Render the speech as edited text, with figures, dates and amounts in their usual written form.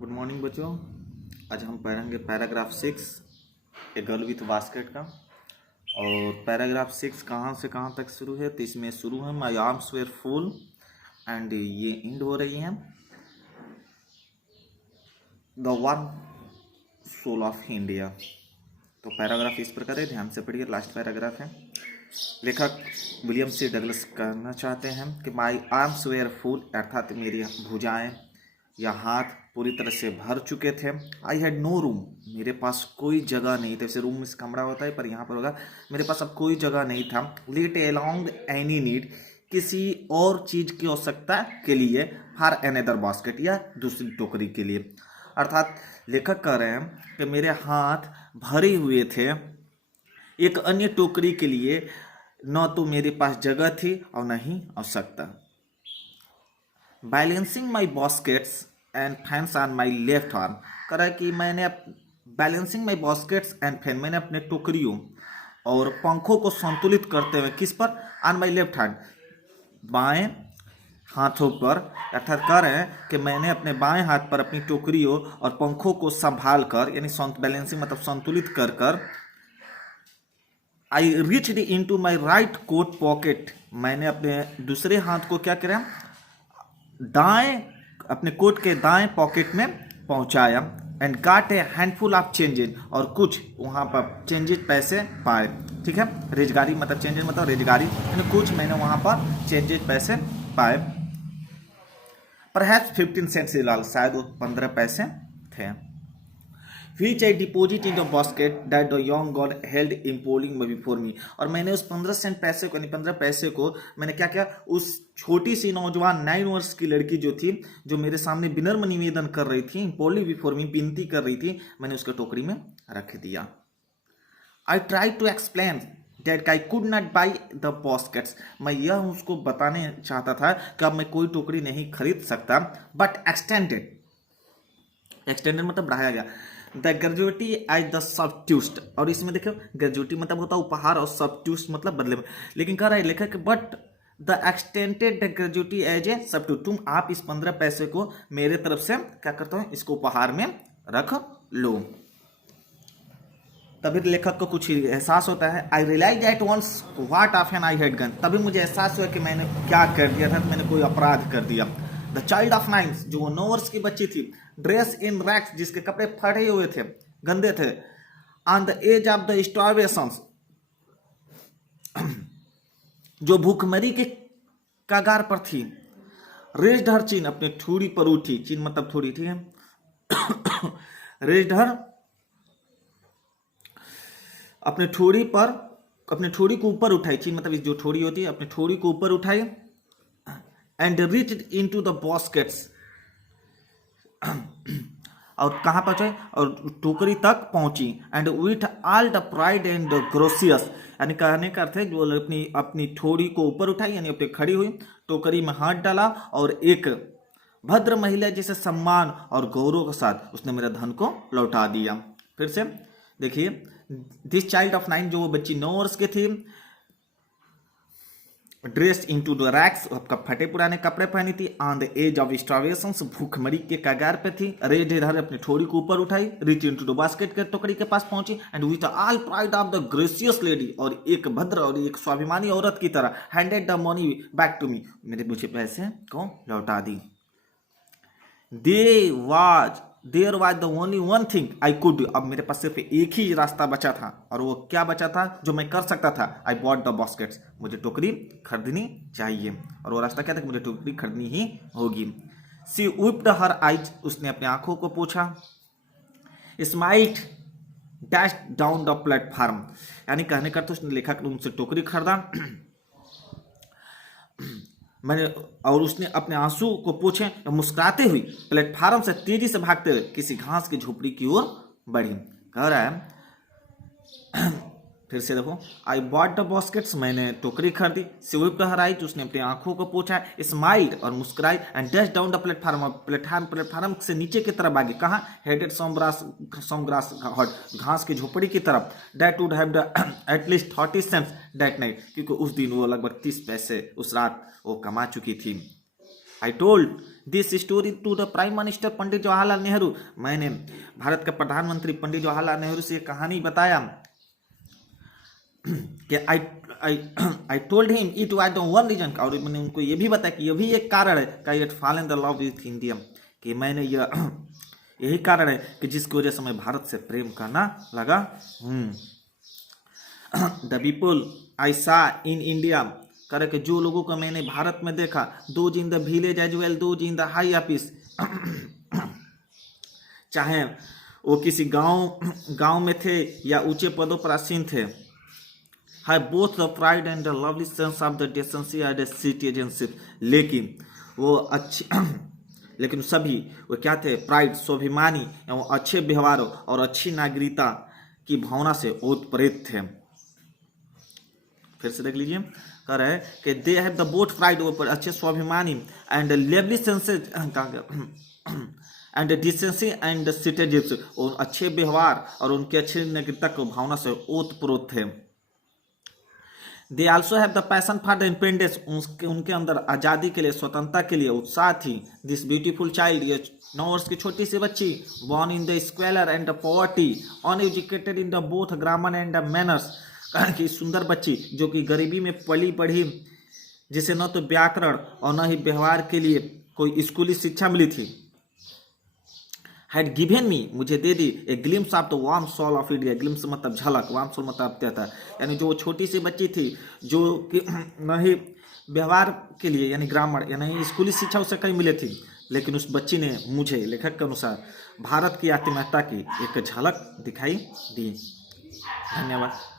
Good morning बच्चों। आज हम पढ़ेंगे paragraph 6 a girl with basket का। और पैराग्राफ 6 कहाँ से कहाँ तक शुरू है? तो इसमें शुरू है my arms were full and ये एंड हो रही है the one soul of India. तो पैराग्राफ इस प्रकार है, ध्यान से पढ़िए। लास्ट पैराग्राफ है। लेखक विलियम सी डगलस कहना चाहते हैं कि माई आर्म्स वेयर फुल, अर्थात मेरी भुजाएं या हाथ पूरी तरह से भर चुके थे। आई हैड नो रूम, मेरे पास कोई जगह नहीं था। जैसे रूम में कमरा होता है, पर यहाँ पर होगा मेरे पास अब कोई जगह नहीं था। लेट अलोंग एनी नीड, किसी और चीज की आवश्यकता के लिए। फॉर अनदर बास्केट, या दूसरी टोकरी के लिए। अर्थात लेखक कह रहे हैं कि मेरे हाथ भरे हुए थे एक अन्य टोकरी के लिए, न तो मेरे पास जगह थी और न ही आवश्यकता। Balancing my baskets and fans on my left arm, कह रहा है कि मैंने balancing my baskets and fan, मैंने अपने टोकरियों और पंखों को संतुलित करते हुए किस पर? ऑन माई लेफ्ट हैंड, बाएं हाथों पर। अर्थात कह रहे हैं कि मैंने अपने बाएं हाथ पर अपनी टोकरियों और पंखों को संभाल कर, यानी बैलेंसिंग मतलब संतुलित कर कर। I reached into my right coat pocket, मैंने अपने दूसरे हाथ को क्या करा? दाएं, अपने कोट के दाएं पॉकेट में पहुंचाया। And got a handful of changes, और कुछ वहां पर चेंजेस पैसे पाए। ठीक है, रेजगारी मतलब चेंजेस मतलब रेजगारी, यानी कुछ मैंने वहां पर चेंजेस पैसे पाए। परहैप्स 15 सेंट्स, शायद वो 15 पैसे थे। Which I deposit in the basket that the young god held imploring before me, और मैंने उस 15 सेंट पैसे को, यानी 15 पैसे को मैंने क्या किया? उस छोटी सी नौजवान 9 वर्ष की लड़की जो थी, जो मेरे सामने विनम्र निवेदन कर रही थी, imploring before me, विनती कर रही थी, मैंने उसके टोकरी में रख दिया। I tried to explain that I could not buy the baskets, मैं यह उसको बताने चाहता था कि अब मैं कोई टोकरी नहीं खरीद सकता। But extended मतलब बढ़ाया गया। The gratuity as the substitute, और इसमें देखो ग्रेजुएटी मतलब होता है उपहार और सब्स्टिट्यूट मतलब बदले में। लेकिन कह रहा है लेखक but the extended the gratuity as a substitute, तुम आप इस 15 पैसे को मेरे तरफ से क्या करते हो? इसको उपहार में रख लो। तभी लेखक को कुछ एहसास होता है। I realise at once what often I had gone, तभी मुझे एहसास हुआ कि मैंने क्या कर दिया था, मैंने कोई अपराध कर दिया। द चाइल्ड ऑफ 9, जो 9 वर्ष की बच्ची थी, ड्रेस इन रैक्स, जिसके कपड़े फटे हुए थे, गंदे थे, on the edge of the starvation, जो भूखमरी के कगार पर थी। रेज्ड हर चीन, अपने ठूड़ी पर उठी, चीन मतलब थोड़ी, ठीक है। रेज्ड हर, अपने ठोड़ी पर, अपने ठोड़ी को ऊपर उठाई, चीन मतलब जो ठोड़ी होती है, अपने ठोड़ी को ऊपर उठाई। And reached into the baskets, और कहाँ पहुंचे? और टोकरी तक पहुंची। And with all the pride and gracious, यानी कहने का अर्थ है जो अपनी अपनी ठोड़ी को ऊपर उठाई, यानी अपनी खड़ी हुई, टोकरी में हाथ डाला, और एक भद्र महिला जैसे सम्मान और गौरव के साथ उसने मेरे धन को लौटा दिया। फिर से देखिए, दिस चाइल्ड ऑफ 9, जो वो बच्ची 9 वर्ष की थी, ड्रेस इनटू द रैक्स, फटे पुराने कपड़े पहनी थी। On the edge of starvation, भूखमरी के कगार पे थी। रेड इधर अपनी ठोड़ी को ऊपर उठाई। रीच इनटू द बास्केट, के टोकरी के पास पहुंची। And with all pride of the gracious lady, और एक भद्र और एक स्वाभिमानी औरत की तरह, handed the money back to me, मुझे पैसे को लौटा दी। There was the only one thing I could do, अब मेरे पास सिर्फ एक ही रास्ता बचा था, और वो क्या बचा था जो मैं कर सकता था? आई बॉट द बास्केट्स, मुझे टोकरी खरीदनी चाहिए, और वो रास्ता क्या था? मुझे टोकरी खरीदनी ही होगी। सी विप्ड हर आइज, उसने अपनी आंखों को पूछा। Smiled dash down the platform, यानी कहने का तो उसने लिखा कि उनसे टोकरी खरीदा मैंने, और उसने अपने आंसू को पूछे, मुस्कुराते हुई प्लेटफार्म से तेजी से भागते हुए किसी घास की झोपड़ी की ओर बढ़ी। कह रहा है, फिर से देखो, आई बॉट द बास्केट्स, मैंने टोकरी खरीदी। स्विफ्ट हराइट, उसने अपनी आंखों को पूछा। स्माइल्ड, और मुस्कुराई। And dash down the platform, platform से नीचे की तरफ आगे। कहाँ? हेडेड सम ग्रास हट, घास की झोपड़ी की तरफ। That would have the at least 30 cents that night, क्योंकि उस दिन वो लगभग 30 पैसे उस रात वो कमा चुकी थी। I told this story to the prime minister Pandit Jawaharlal Nehru, मैंने भारत के प्रधानमंत्री पंडित जवाहरलाल नेहरू से ये कहानी बताया कि I told him it was the one reason, और मैंने उनको ये भी बताया कि ये भी एक कारण है कि I had fallen the love with India, कि मैंने यही कारण है कि जिसकी वजह से मैं भारत से प्रेम करना लगा। द पीपल आई सा इन इंडिया, करे कि जो लोगों को मैंने भारत में देखा, those in the village as well those in the high office, चाहे वो किसी गांव में थे या ऊंचे पदों पर आसीन थे, है both the pride and the lovely sense of the decency and citizenship, लेकिन सभी वो क्या थे, प्राइड स्वाभिमानी एवं अच्छे व्यवहारों और अच्छी नागरिकता की भावना से ओतप्रोत थे। फिर से देख लीजिए, कह रहे हैं कि they have the both pride, वो अच्छे स्वाभिमानी, and lovely senses and decency and citizenship, अच्छे व्यवहार और उनके अच्छे नागरिकता की भावना से ओतप्रोत थे। They also have the passion for the independence, उनके अंदर आज़ादी के लिए, स्वतंत्रता के लिए उत्साह थी। दिस ब्यूटीफुल चाइल्ड, ये 9 वर्ष की छोटी सी बच्ची, born in the squalor and the poverty, uneducated in the both grammar and the manners, कि सुंदर बच्ची जो कि गरीबी में पली बढ़ी, जिसे न तो व्याकरण और न ही व्यवहार के लिए कोई स्कूली शिक्षा मिली थी, हैड गिवन मी, मुझे दे दी, a glimpse of the warm soul of India, glimpse मतलब झलक, वार्म सोल मतलब था, यानी जो छोटी सी बच्ची थी जो कि न ही व्यवहार के लिए यानी ग्रामर यानी स्कूली शिक्षा उसे कहीं मिले थी, लेकिन उस बच्ची ने मुझे लेखक के अनुसार भारत की आत्मीयता की एक झलक दिखाई दी। धन्यवाद।